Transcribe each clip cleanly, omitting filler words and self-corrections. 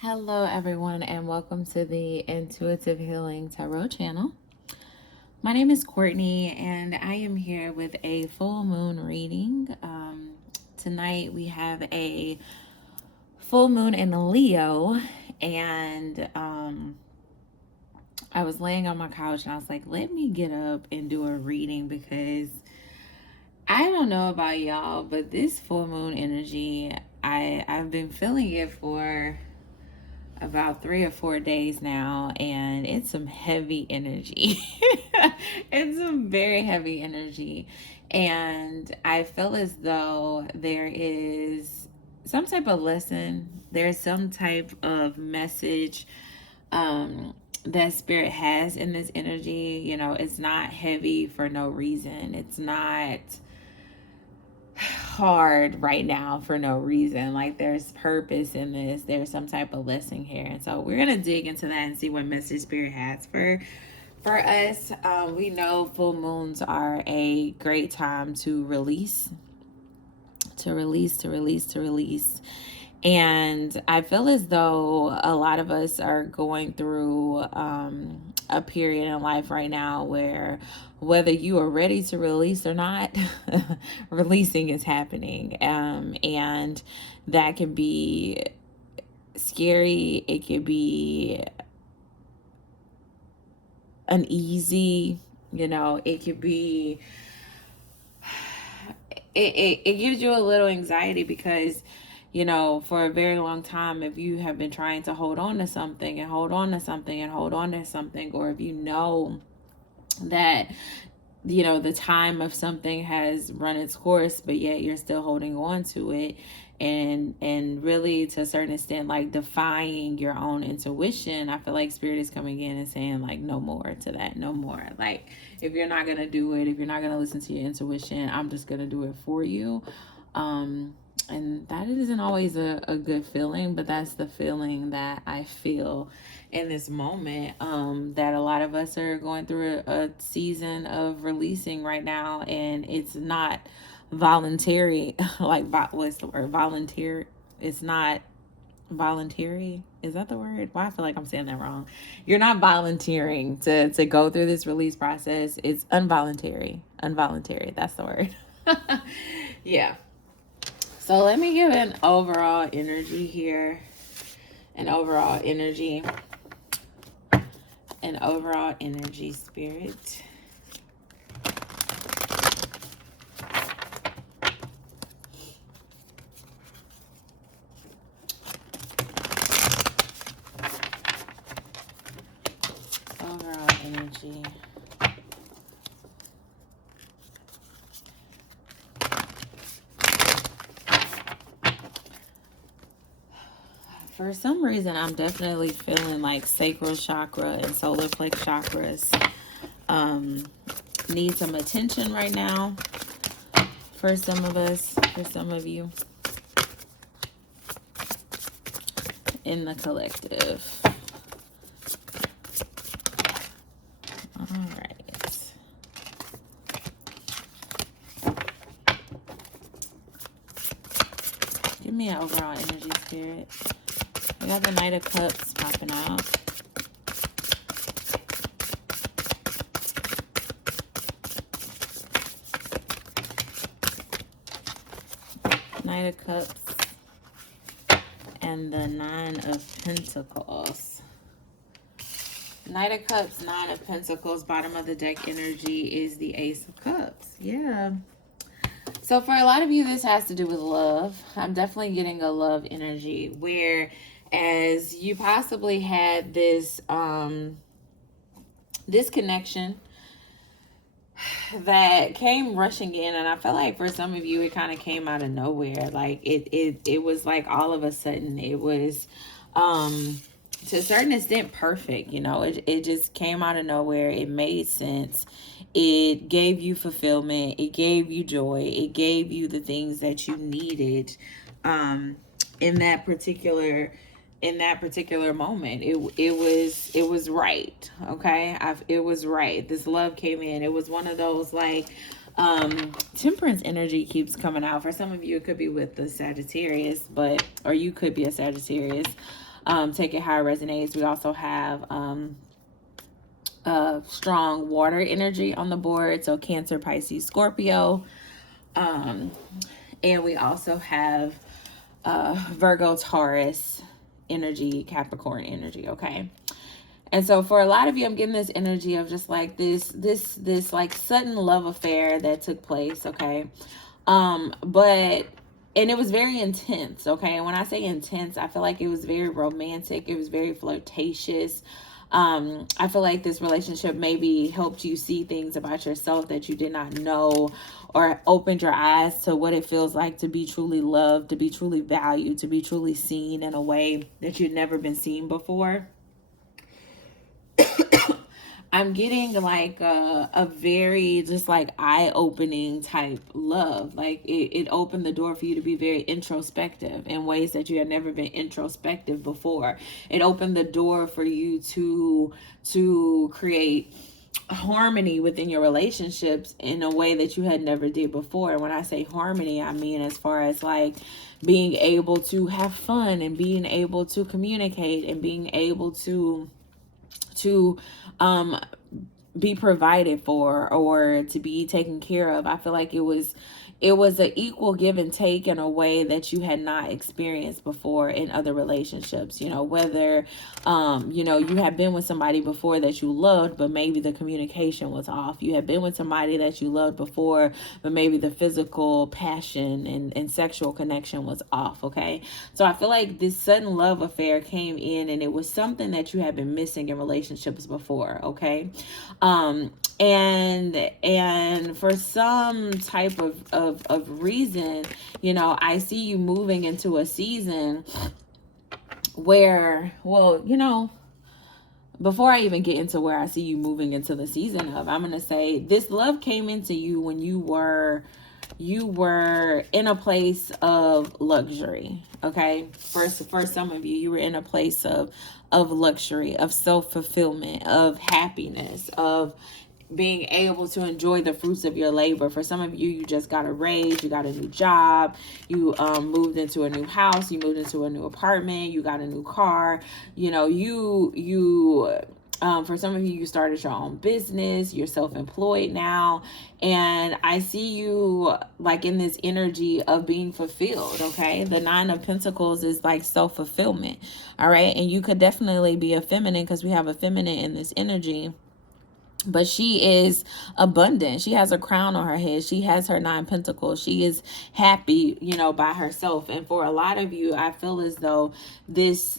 Hello, everyone, and welcome to the Intuitive Healing Tarot channel. My name is Courtney, and I am here with a full moon reading. Tonight, we have a full moon in Leo, and I was laying on my couch, and I was like, let me get up and do a reading because I don't know about y'all, but this full moon energy, I've been feeling it for about 3 or 4 days now, and it's some heavy energy. It's some very heavy energy, and I feel as though there is some type of lesson, there's some type of message that spirit has in this energy. You know, it's not heavy for no reason. It's not hard right now for no reason. Like, there's purpose in this, there's some type of lesson here, and so we're gonna dig into that and see what message spirit has for us. We know full moons are a great time to release, and I feel as though a lot of us are going through a period in life right now where, whether you are ready to release or not, releasing is happening. And that can be scary. It could be uneasy. You know, it could be, it gives you a little anxiety because, you know, for a very long time, if you have been trying to hold on to something and hold on to something and hold on to something, or if you know that, you know, the time of something has run its course, but yet you're still holding on to it, and really, to a certain extent, like defying your own intuition, I feel like spirit is coming in and saying, like, no more to that, no more. Like, if you're not gonna do it, if you're not gonna listen to your intuition, I'm just gonna do it for you. And that isn't always a good feeling, but that's the feeling that I feel in this moment, that a lot of us are going through a season of releasing right now, and it's not voluntary. Like, what's the word? Volunteer. It's not voluntary. Is that the word? Well, I feel like I'm saying that wrong. You're not volunteering to go through this release process. It's involuntary. That's the word. Yeah. So let me give an overall energy here. An overall energy, spirit. Overall energy. For some reason, I'm definitely feeling like sacral chakra and solar plex chakras need some attention right now for some of us, for some of you in the collective. All right. Give me an overall energy, spirit. We got the Knight of Cups popping out. Knight of Cups and the Nine of Pentacles. Knight of Cups, Nine of Pentacles, bottom of the deck energy is the Ace of Cups. Yeah. So for a lot of you, this has to do with love. I'm definitely getting a love energy where, as you possibly had this this connection that came rushing in, and I feel like for some of you it kind of came out of nowhere. Like it was like all of a sudden it was to a certain extent perfect. You know, it just came out of nowhere. It made sense. It gave you fulfillment. It gave you joy. It gave you the things that you needed in that particular moment. It was right. Okay, it was right. This love came in. It was one of those, like, temperance energy keeps coming out. For some of you, it could be with the Sagittarius, or you could be a Sagittarius. Take it how it resonates. We also have strong water energy on the board. So Cancer, Pisces, Scorpio. And we also have Virgo, Taurus energy, Capricorn energy. Okay. And so for a lot of you, I'm getting this energy of just like this like sudden love affair that took place. Okay. And it was very intense. Okay. And when I say intense, I feel like it was very romantic. It was very flirtatious. I feel like this relationship maybe helped you see things about yourself that you did not know, or opened your eyes to what it feels like to be truly loved, to be truly valued, to be truly seen in a way that you'd never been seen before. I'm getting like a very just like eye-opening type love. Like it opened the door for you to be very introspective in ways that you had never been introspective before. It opened the door for you to create harmony within your relationships in a way that you had never did before. When I say harmony, I mean as far as like being able to have fun and being able to communicate and being able to be provided for or to be taken care of. I feel like it was an equal give and take in a way that you had not experienced before in other relationships. You know, whether you had been with somebody before that you loved, but maybe the communication was off. You had been with somebody that you loved before, but maybe the physical passion and sexual connection was off. Okay. So I feel like this sudden love affair came in, and it was something that you had been missing in relationships before. Okay. And for some type of reason, I see you moving into a season where, before I even get into where I see you moving into the season of, I'm going to say this love came into you when you were in a place of luxury. Okay. For some of you, you were in a place of luxury, of self-fulfillment, of happiness, of being able to enjoy the fruits of your labor. For some of you, you just got a raise, you got a new job, you moved into a new house, you moved into a new apartment, you got a new car. For some of you, you started your own business, you're self-employed now, and I see you like in this energy of being fulfilled. Okay. The 9 of Pentacles is like self-fulfillment. All right. And you could definitely be a feminine, because we have a feminine in this energy. But she is abundant. She has a crown on her head. She has her 9 pentacles. She is happy, by herself. And for a lot of you, I feel as though this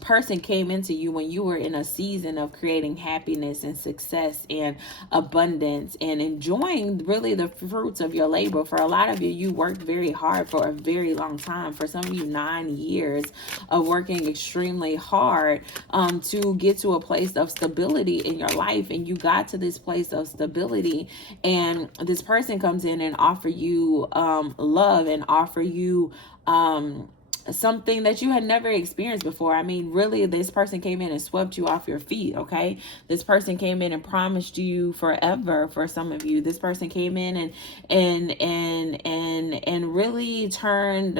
person came into you when you were in a season of creating happiness and success and abundance and enjoying really the fruits of your labor. For a lot of you, you worked very hard for a very long time. For some of you, 9 years of working extremely hard to get to a place of stability in your life, and you got to this place of stability, and this person comes in and offer you love and offer you something that you had never experienced before. I mean, really, this person came in and swept you off your feet. Okay. This person came in and promised you forever. For some of you, this person came in and really turned,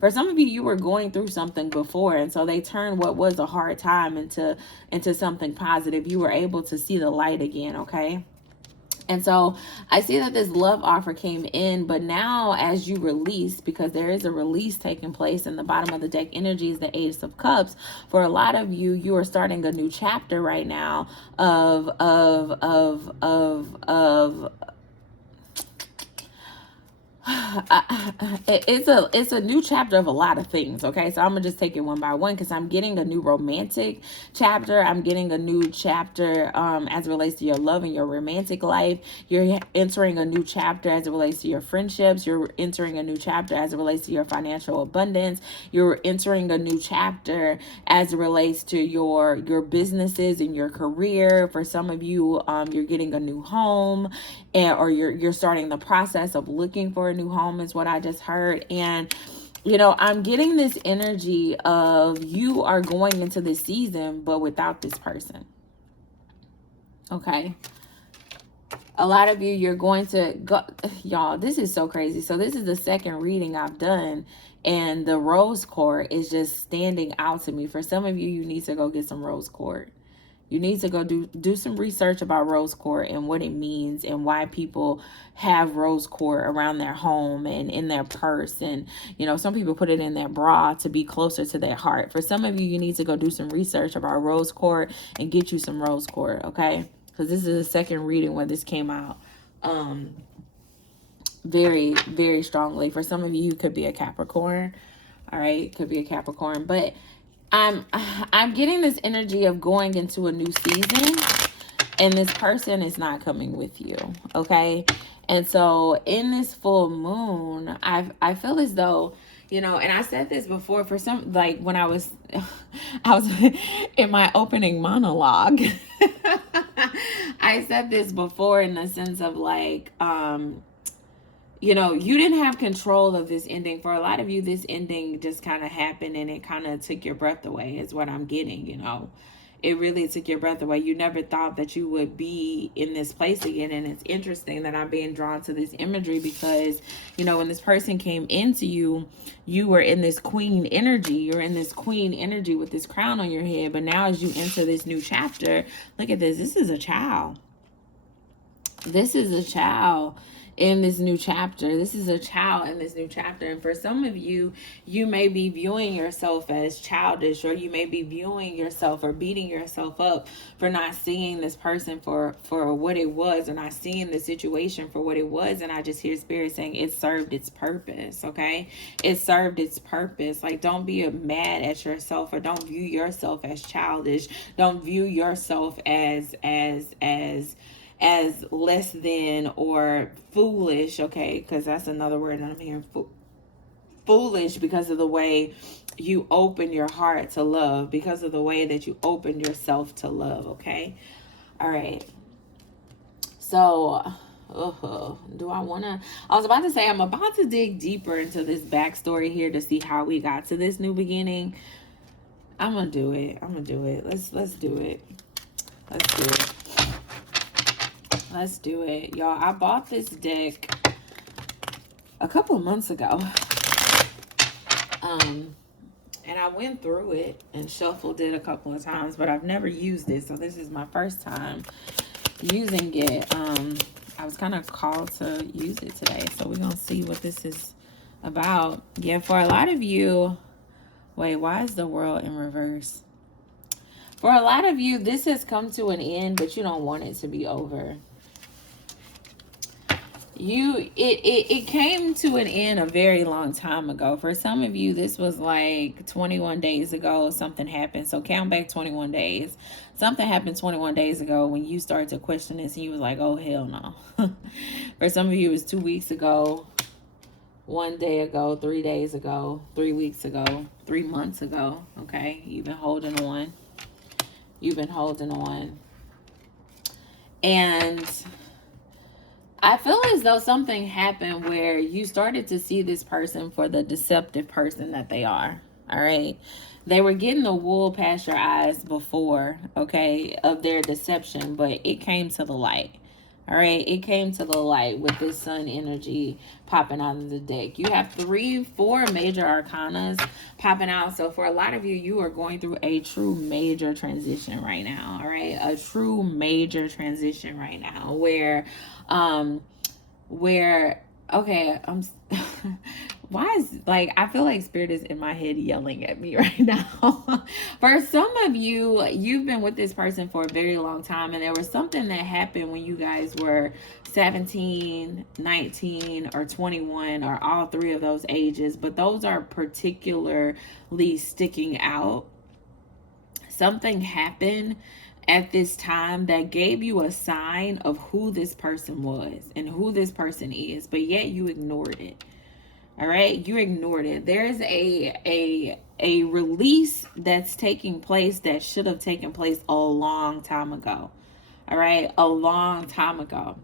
for some of you, you were going through something before. And so they turned what was a hard time into something positive. You were able to see the light again. Okay. And so I see that this love offer came in, but now as you release, because there is a release taking place in the bottom of the deck, energy is the Ace of Cups. For a lot of you, you are starting a new chapter right now it's a new chapter of a lot of things. Okay, so I'm gonna just take it one by one, because I'm getting a new romantic chapter. I'm getting a new chapter as it relates to your love and your romantic life. You're entering a new chapter as it relates to your friendships. You're entering a new chapter as it relates to your financial abundance. You're entering a new chapter as it relates to your businesses and your career. For some of you, you're getting a new home, or you're starting the process of looking for a new home, is what I just heard. And I'm getting this energy of you are going into this season but without this person. Okay. a lot of you, you're going to go, y'all, this is so crazy. So this is the second reading I've done, and the rose quartz is just standing out to me. For some of you, you need to go get some rose quartz. You need to go do some research about rose quartz and what it means and why people have rose quartz around their home and in their purse. And, you know, some people put it in their bra to be closer to their heart. For some of you, you need to go do some research about rose quartz and get you some rose quartz, okay? Because this is the second reading where this came out very, very strongly. For some of you, it could be a Capricorn. All right, could be a Capricorn, but I'm getting this energy of going into a new season, and this person is not coming with you, okay? And so in this full moon, I feel as though, you know, and I said this before, for some, like when I was in my opening monologue. I said this before in the sense of like, you know, you didn't have control of this ending. For a lot of you, this ending just kind of happened and it kind of took your breath away, is what I'm getting, you know. It really took your breath away. You never thought that you would be in this place again. And it's interesting that I'm being drawn to this imagery because, you know, when this person came into you, you were in this queen energy. You're in this queen energy with this crown on your head. But now as you enter this new chapter, look at this. This is a child. This is a child in this new chapter. This is a child in this new chapter. And for some of you, you may be viewing yourself as childish, or you may be viewing yourself or beating yourself up for not seeing this person for what it was, or not seeing the situation for what it was. And I just hear Spirit saying it served its purpose, okay? It served its purpose. Like, don't be mad at yourself, or don't view yourself as childish. Don't view yourself as less than or foolish, okay? Because that's another word that I'm hearing. Foolish because of the way you open your heart to love, because of the way that you open yourself to love, okay? All right. So, do I want to... I was about to say I'm about to dig deeper into this backstory here to see how we got to this new beginning. I'm going to do it. I'm going to do it. Let's do it. Let's do it. Let's do it, y'all. I bought this deck a couple of months ago. And I went through it and shuffled it a couple of times, but I've never used it. So this is my first time using it. I was kind of called to use it today. So we're going to see what this is about. Yeah, for a lot of you... Wait, why is the world in reverse? For a lot of you, this has come to an end, but you don't want it to be over. It came to an end a very long time ago. For some of you, this was like 21 days ago, something happened. So count back 21 days. Something happened 21 days ago when you started to question this and you was like, oh, hell no. For some of you, it was 2 weeks ago, 1 day ago, 3 days ago, 3 weeks ago, 3 months ago. Okay, you've been holding on. You've been holding on. And I feel as though something happened where you started to see this person for the deceptive person that they are. All right. They were getting the wool past your eyes before, okay, of their deception, but it came to the light. All right. It came to the light with this sun energy popping out of the deck. You have 4 major arcanas popping out. So for a lot of you, you are going through a true major transition right now. All right. A true major transition right now where, okay, why is, like, I feel like Spirit is in my head yelling at me right now. For some of you, you've been with this person for a very long time, and there was something that happened when you guys were 17, 19, or 21, or all 3 of those ages, but those are particularly sticking out. Something happened at this time that gave you a sign of who this person was and who this person is, but yet you ignored it. All right, you ignored it. There's a release that's taking place that should have taken place a long time ago. All right, a long time ago.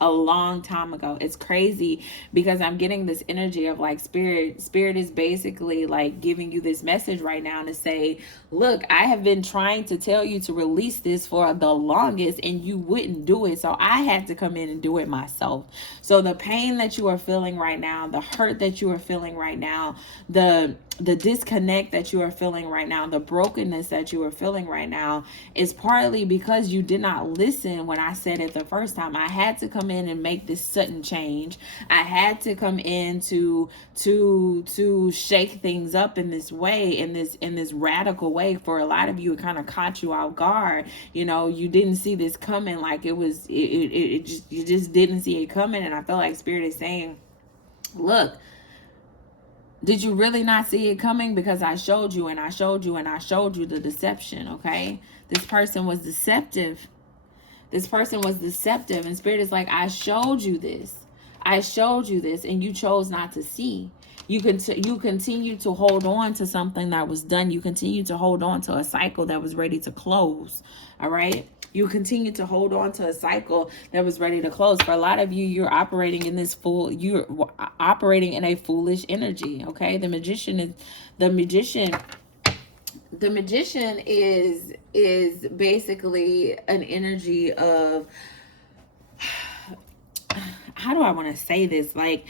a long time ago. It's crazy because I'm getting this energy of like spirit is basically like giving you this message right now to say, look, I have been trying to tell you to release this for the longest and you wouldn't do it, so I had to come in and do it myself. So the pain that you are feeling right now, the hurt that you are feeling right now, the disconnect that you are feeling right now, the brokenness that you are feeling right now is partly because you did not listen when I said it the first time. I had to come in and make this sudden change. I had to come in to shake things up in this way, in this radical way. For a lot of you, it kind of caught you off guard. You know, you didn't see this coming. Like it just, you just didn't see it coming. And I feel like Spirit is saying, look, did you really not see it coming? Because I showed you and I showed you and I showed you the deception, okay? This person was deceptive. This person was deceptive. And Spirit is like, I showed you this. I showed you this and you chose not to see. You continue to hold on to something that was done. You continue to hold on to a cycle that was ready to close, all right? You continue to hold on to a cycle that was ready to close. For a lot of you, you're operating in this you're operating in a foolish energy, okay? The magician is basically an energy of, how do I want to say this? Like,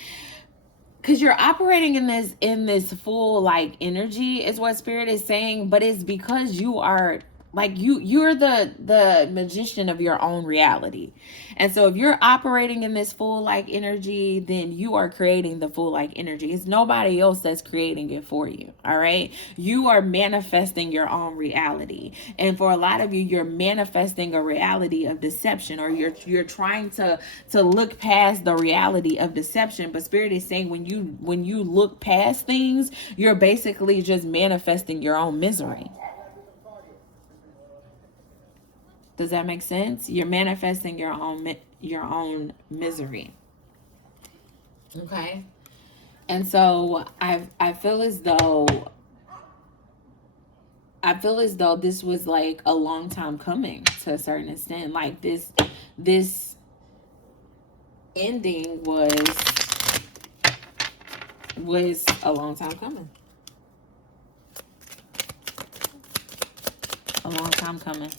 because you're operating in this full like energy is what Spirit is saying, but it's because you are like you're the magician of your own reality. And so if you're operating in this full like energy, then you are creating the full like energy. It's nobody else that's creating it for you. All right. You are manifesting your own reality. And for a lot of you, you're manifesting a reality of deception, or you're trying to look past the reality of deception. But Spirit is saying when you look past things, you're basically just manifesting your own misery. Does that make sense? You're manifesting your own misery. Okay? And so I feel as though this was like a long time coming to a certain extent. Like this ending was a long time coming. A long time coming.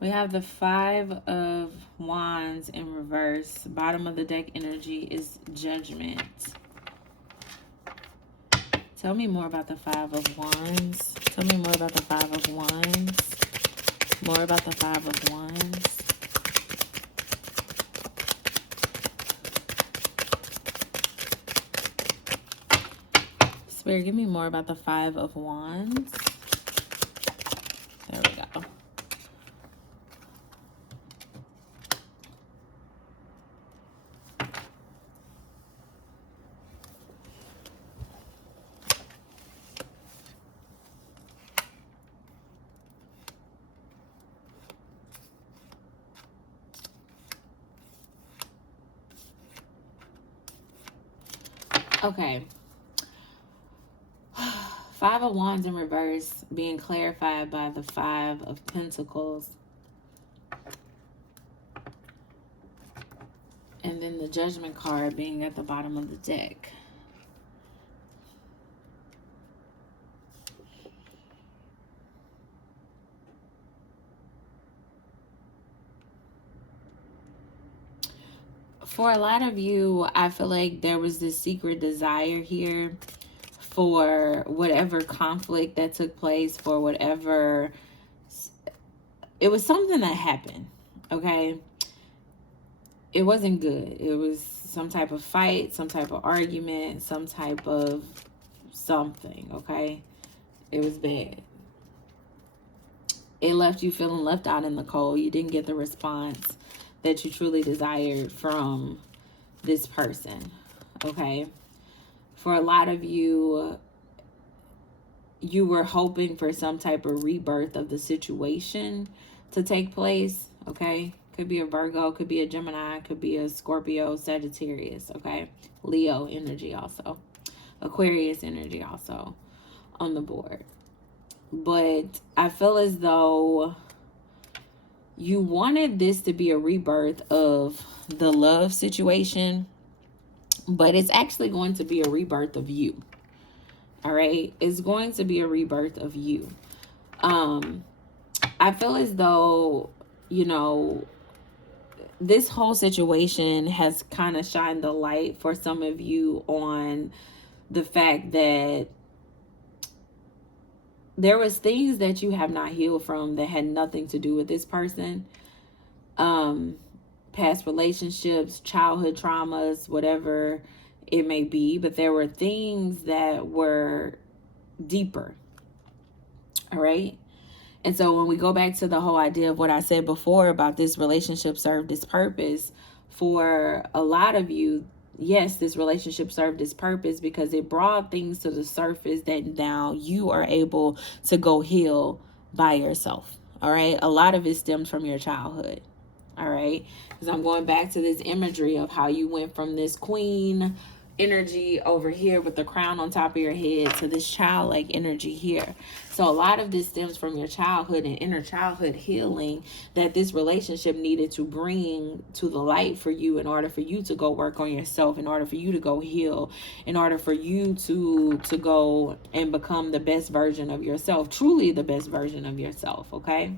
We have the 5 of Wands in reverse. Bottom of the deck energy is Judgment. Tell me more about the 5 of Wands. Tell me more about the 5 of Wands. More about the 5 of Wands. Spirit, give me more about the 5 of Wands. There we go. Okay. 5 of Wands in reverse being clarified by the 5 of Pentacles. And then the Judgment card being at the bottom of the deck. For a lot of you, I feel like there was this secret desire here for whatever conflict that took place, for whatever, it was something that happened, okay? It wasn't good. It was some type of fight, some type of argument, some type of something, okay? It was bad. It left you feeling left out in the cold. You didn't get the response that you truly desired from this person, okay? For a lot of you, you were hoping for some type of rebirth of the situation to take place, okay? Could be a Virgo, could be a Gemini, could be a Scorpio, Sagittarius, okay? Leo energy also. Aquarius energy also on the board. But I feel as though you wanted this to be a rebirth of the love situation, but it's actually going to be a rebirth of you. All right, it's going to be a rebirth of you. I feel as though, you know, this whole situation has kind of shined the light for some of you on the fact that there was things that you have not healed from that had nothing to do with this person. Past relationships, childhood traumas, whatever it may be, but there were things that were deeper. All right. And so when we go back to the whole idea of what I said before about this relationship served its purpose, for a lot of you, yes, this relationship served its purpose because it brought things to the surface that now you are able to go heal by yourself. All right. A lot of it stems from your childhood. All right. Because I'm going back to this imagery of how you went from this queen energy over here with the crown on top of your head to this childlike energy here. So a lot of this stems from your childhood and inner childhood healing that this relationship needed to bring to the light for you in order for you to go work on yourself, in order for you to go heal, in order for you to go and become the best version of yourself, truly the best version of yourself. Okay,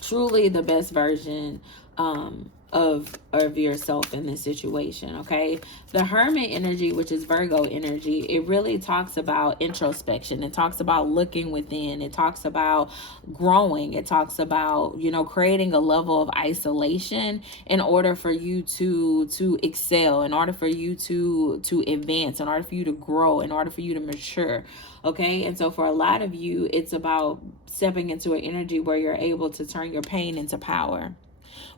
truly the best version of yourself in this situation. Okay, the Hermit energy, which is Virgo energy, it really talks about introspection. It talks about looking within. It talks about growing. It talks about, you know, creating a level of isolation in order for you to excel, in order for you to advance, in order for you to grow, in order for you to mature. Okay, and so for a lot of you, it's about stepping into an energy where you're able to turn your pain into power,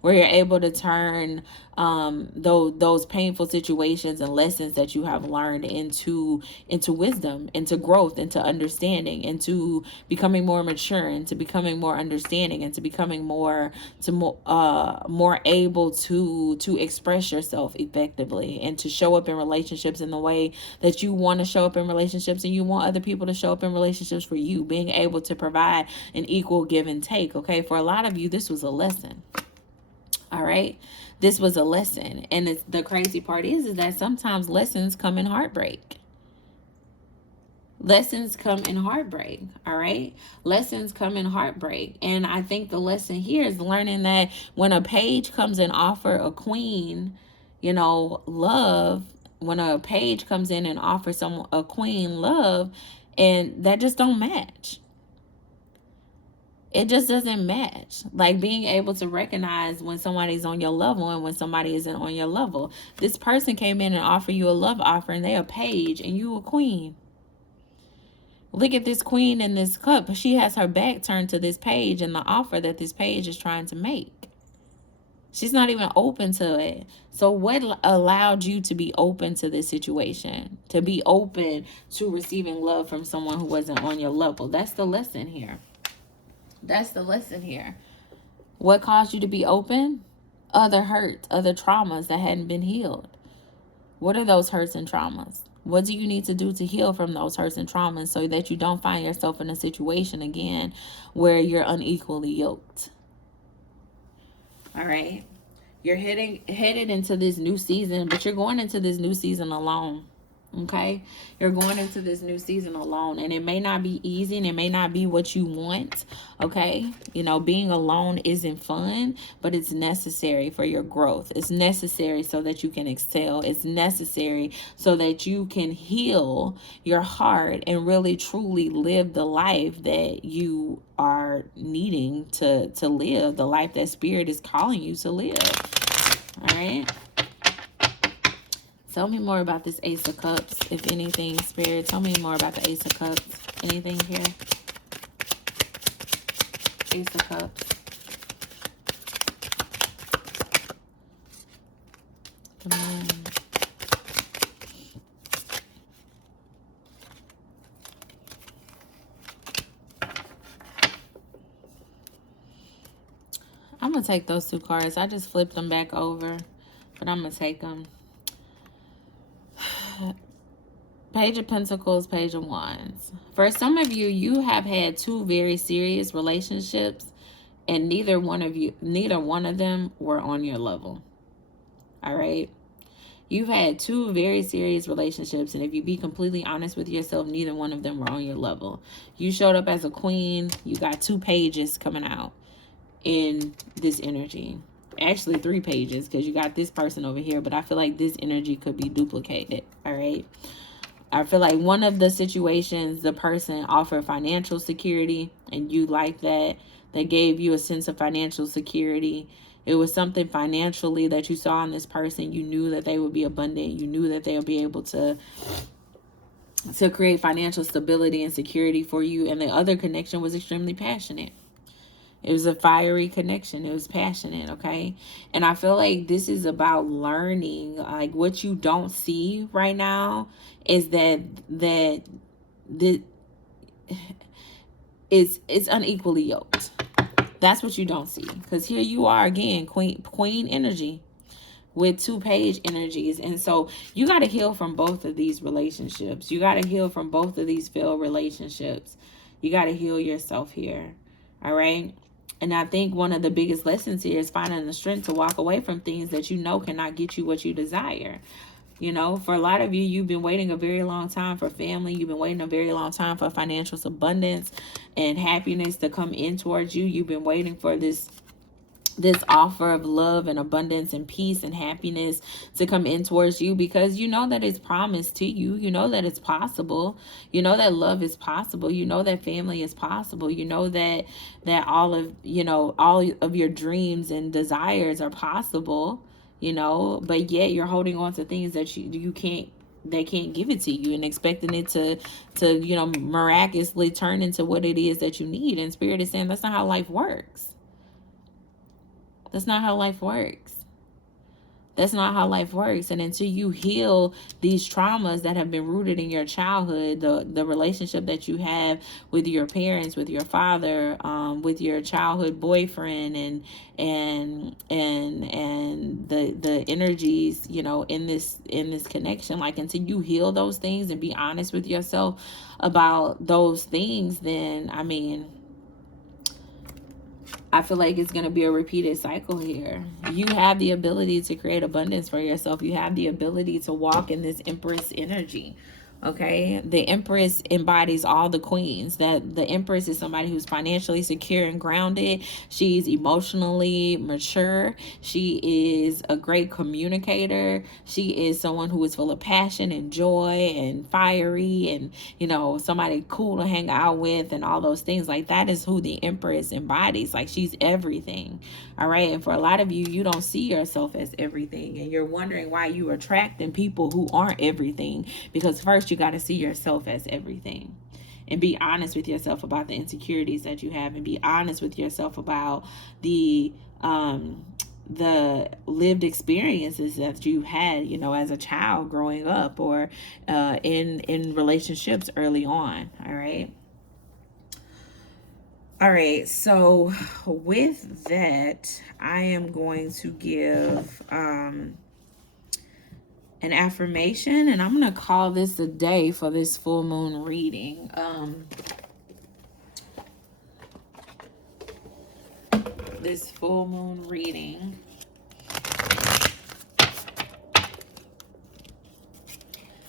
where you're able to turn those painful situations and lessons that you have learned into wisdom, into growth, into understanding, into becoming more mature, into becoming more understanding, into becoming more able to express yourself effectively and to show up in relationships in the way that you want to show up in relationships, and you want other people to show up in relationships for you, being able to provide an equal give and take. Okay, for a lot of you, this was a lesson. All right, this was a lesson. And the crazy part is that sometimes lessons come in heartbreak. Lessons come in heartbreak. All right, lessons come in heartbreak. And I think the lesson here is learning that when a page comes and offer a queen, you know, love, when a page comes in and offers a queen love, and that just don't match. It just doesn't match. Like being able to recognize when somebody's on your level and when somebody isn't on your level. This person came in and offered you a love offering. They a page and you a queen. Look at this queen in this cup. She has her back turned to this page and the offer that this page is trying to make. She's not even open to it. So what allowed you to be open to this situation? To be open to receiving love from someone who wasn't on your level? That's the lesson here. That's the lesson here. What caused you to be open? Other hurts, other traumas that hadn't been healed. What are those hurts and traumas? What do you need to do to heal from those hurts and traumas so that you don't find yourself in a situation again where you're unequally yoked? All right. You're headed into this new season, but you're going into this new season alone. Okay, you're going into this new season alone, and it may not be easy and it may not be what you want. Okay, you know, being alone isn't fun, but it's necessary for your growth. It's necessary so that you can excel. It's necessary so that you can heal your heart and really truly live the life that you are needing to live, the life that Spirit is calling you to live. All right. Tell me more about this Ace of Cups, if anything, Spirit. Tell me more about the Ace of Cups. Anything here? Ace of Cups. Come on. I'm going to take those two cards. I just flipped them back over, but I'm going to take them. Page of Pentacles, Page of Wands. For some of you, you have had two very serious relationships, and neither one of them were on your level. All right. You've had two very serious relationships, and if you be completely honest with yourself, neither one of them were on your level. You showed up as a queen. You got 2 pages coming out in this energy. Actually 3 pages, because you got this person over here, but I feel like this energy could be duplicated. All right. I feel like one of the situations, the person offered financial security, and you like that. They gave you a sense of financial security. It was something financially that you saw in this person. You knew that they would be abundant. You knew that they would be able to create financial stability and security for you. And the other connection was extremely passionate. It was a fiery connection. It was passionate, okay? And I feel like this is about learning. Like, what you don't see right now is that it's unequally yoked. That's what you don't see. Because here you are again, queen energy with 2 page energies. And so you got to heal from both of these relationships. You got to heal from both of these failed relationships. You got to heal yourself here. All right. And I think one of the biggest lessons here is finding the strength to walk away from things that you know cannot get you what you desire. You know, for a lot of you, you've been waiting a very long time for family. You've been waiting a very long time for financial abundance and happiness to come in towards you. You've been waiting for this offer of love and abundance and peace and happiness to come in towards you, because you know that it's promised to you. You know that it's possible. You know that love is possible. You know that family is possible. You know that all of your dreams and desires are possible, you know, but yet you're holding on to things that you can't, they can't give it to you, and expecting it to miraculously turn into what it is that you need. And Spirit is saying that's not how life works. That's not how life works. That's not how life works. And until you heal these traumas that have been rooted in your childhood, the relationship that you have with your parents, with your father, with your childhood boyfriend, and the energies, you know, in this connection, like, until you heal those things and be honest with yourself about those things, then I feel like it's going to be a repeated cycle here. You have the ability to create abundance for yourself. You have the ability to walk in this Empress energy. Okay, the Empress embodies all the queens. That the Empress is somebody who's financially secure and grounded. She's emotionally mature. She is a great communicator. She is someone who is full of passion and joy and fiery, and, you know, somebody cool to hang out with, and all those things. Like, that is who the Empress embodies. Like, she's everything. All right, and for a lot of you, you don't see yourself as everything, and you're wondering why you are attracting people who aren't everything, because first you got to see yourself as everything, and be honest with yourself about the insecurities that you have, and be honest with yourself about the lived experiences that you had, you know, as a child growing up, or in relationships early on. All right, so with that, I am going to give an affirmation, and I'm going to call this a day for this full moon reading. This full moon reading.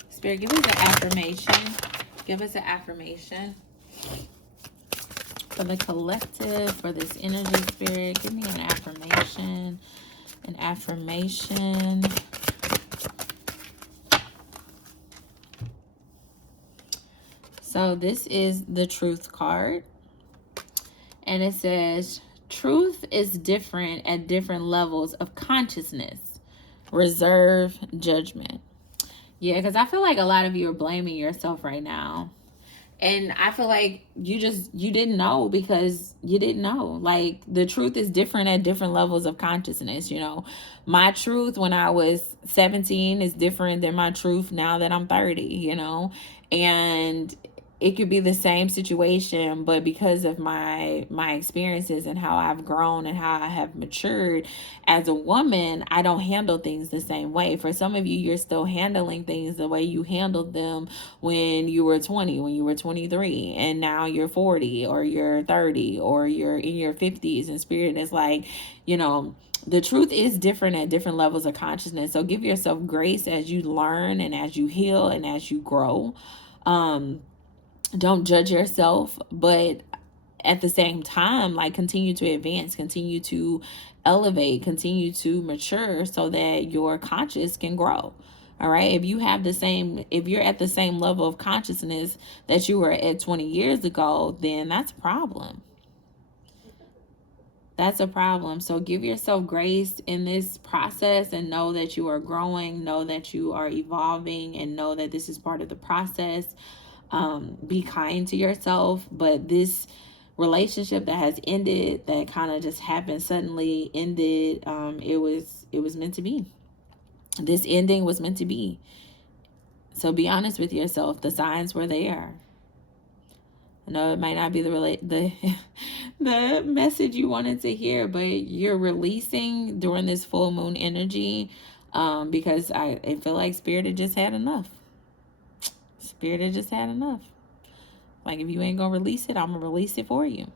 Spirit, give us an affirmation. Give us an affirmation for the collective, for this energy. Spirit, give me an affirmation. An affirmation. So this is the Truth card, and it says, truth is different at different levels of consciousness. Reserve judgment. Yeah, because I feel like a lot of you are blaming yourself right now. And I feel like you didn't know, because you didn't know. Like, the truth is different at different levels of consciousness. You know, my truth when I was 17 is different than my truth now that I'm 30, you know. And it could be the same situation, but because of my experiences and how I've grown and how I have matured as a woman, I don't handle things the same way. For some of you, you're still handling things the way you handled them when you were 20, when you were 23, and now you're 40 or you're 30 or you're in your 50s, and spirit is like, you know, the truth is different at different levels of consciousness. So give yourself grace as you learn and as you heal and as you grow. Don't judge yourself, but at the same time, like, continue to advance, continue to elevate, continue to mature so that your conscious can grow. All right. If you're at the same level of consciousness that you were at 20 years ago, then that's a problem. That's a problem. So give yourself grace in this process and know that you are growing, know that you are evolving, and know that this is part of the process. Be kind to yourself. But this relationship that has ended, that kind of just happened suddenly, ended, it was meant to be. This ending was meant to be. So be honest with yourself. The signs were there. I know it might not be the the message you wanted to hear, but you're releasing during this full moon energy, because I feel like Spirit had just had enough. Spirit had just had enough. Like, if you ain't gonna release it, I'm gonna release it for you.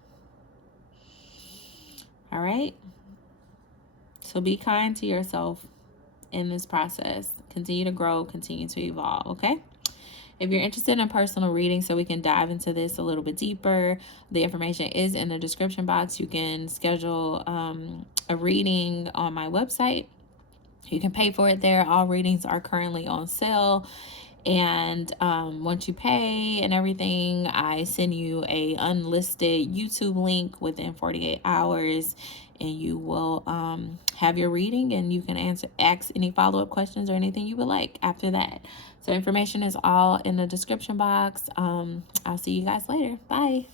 All right? So be kind to yourself in this process. Continue to grow, continue to evolve, okay? If you're interested in a personal reading so we can dive into this a little bit deeper, the information is in the description box. You can schedule a reading on my website. You can pay for it there. All readings are currently on sale. And once you pay and everything, I send you a unlisted YouTube link within 48 hours, and you will have your reading, and you can ask any follow-up questions or anything you would like after that. So information is all in the description box. I'll see you guys later. Bye.